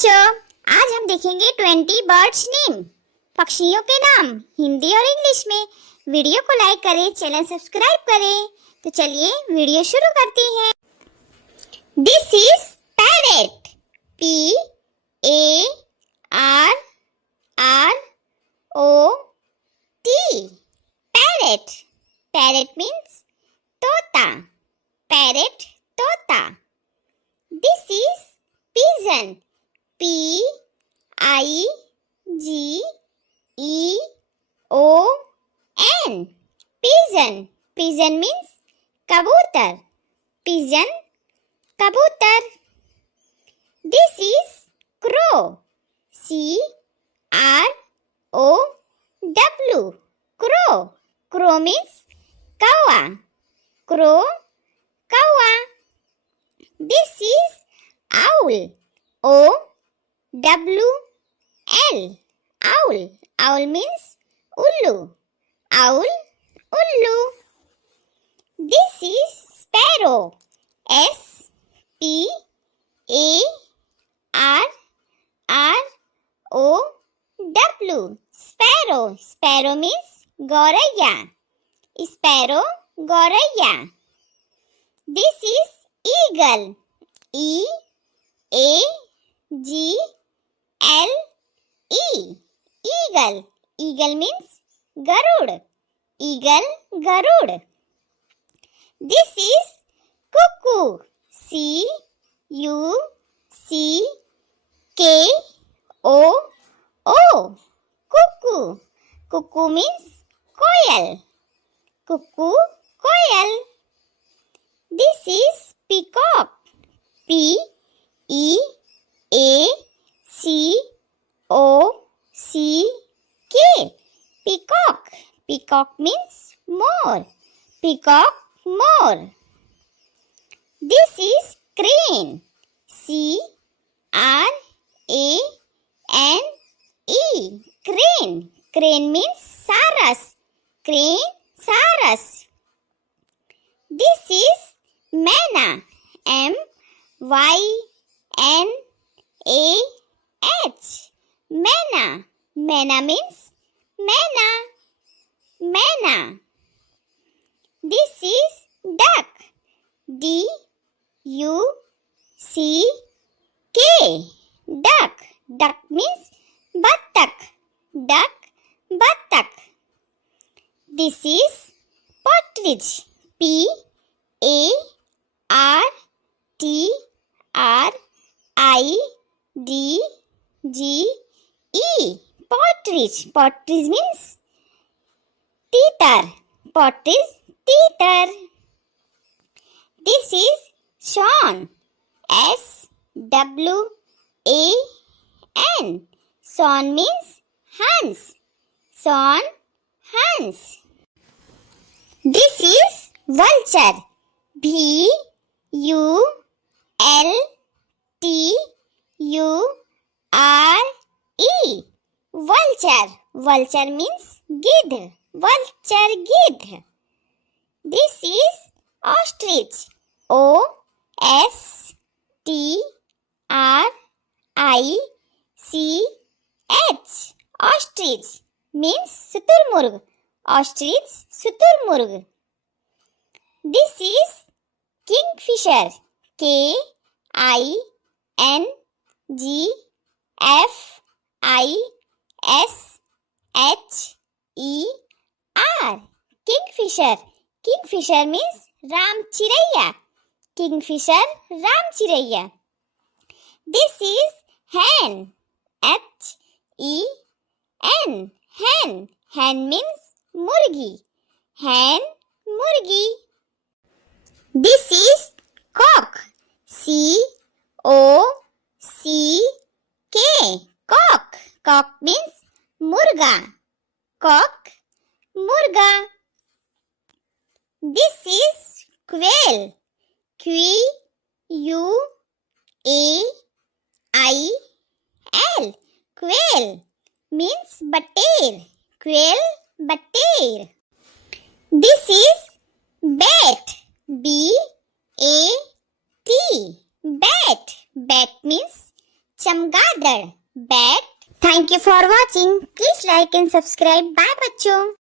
बच्चों, आज हम देखेंगे 20 बर्ड्स नेम, पक्षियों के नाम हिंदी और इंग्लिश में। वीडियो को लाइक करें, चैनल सब्सक्राइब करें। तो चलिए वीडियो शुरू करते हैं। This is parrot, P-A-R-R-O-T, parrot. Parrot means तोता, पैरेट तोता। This is pigeon, P-I-G-E-O-N, pigeon. Pigeon means कबूतर, pigeon कबूतर। This is crow, C-R-O-W, crow. Crow means कौवा, crow कौवा। This is owl, O-W-L, owl. Owl means ullu, owl ullu. This is sparrow, S-P-A-R-R-O-W, sparrow. Sparrow means गौरैया, sparrow गौरैया। This is eagle, E-A-G-L-E, eagle. Eagle means garud, eagle garud. This is cuckoo, C-U-C-K-O-O, cuckoo. Cuckoo means koyal, cuckoo koyal. This is peacock, P-E-A-C-O-C-K, peacock. Peacock means more, peacock more. This is crane, C-R-A-N-E, crane. Crane means saras, crane saras. This is Mynah, M-Y-N-A-H, Mynah. Mynah means manna, manna. This is duck, D-U-C-K, duck. Duck means battak, duck, battak. This is partridge, P-A-R-T-R-I-D-G-E, partridge. Partridge means teeter, partridge teeter. This is swan, S-W-A-N, swan means Hans, swan Hans. This is vulture, V-U-L-T-U-R-E, vulture. Vulture means गिद्ध, vulture गिद्ध। This is ostrich, O-S-T-R-I-C-H, ostrich means शुतुरमुर्ग, ostrich शुतुरमुर्ग। This is kingfisher, K-I-N-G-F-I-S-H-E-R, kingfisher. Kingfisher means Ram Chiraiya, kingfisher Ram Chiraiya. This is hen, H-E-N, hen. Hen means मुर्गी, hen मुर्गी। This is cock, C-O-C-K, cock. Cock means मुर्गा, cock मुर्गा। This is quail, Q-U-A-I-L, quail means बटेर, quail बटेर। This is bat, B-A-T, bat. Bat means chamgadar, bat. Thank you for watching. Please like and subscribe. Bye बच्चों।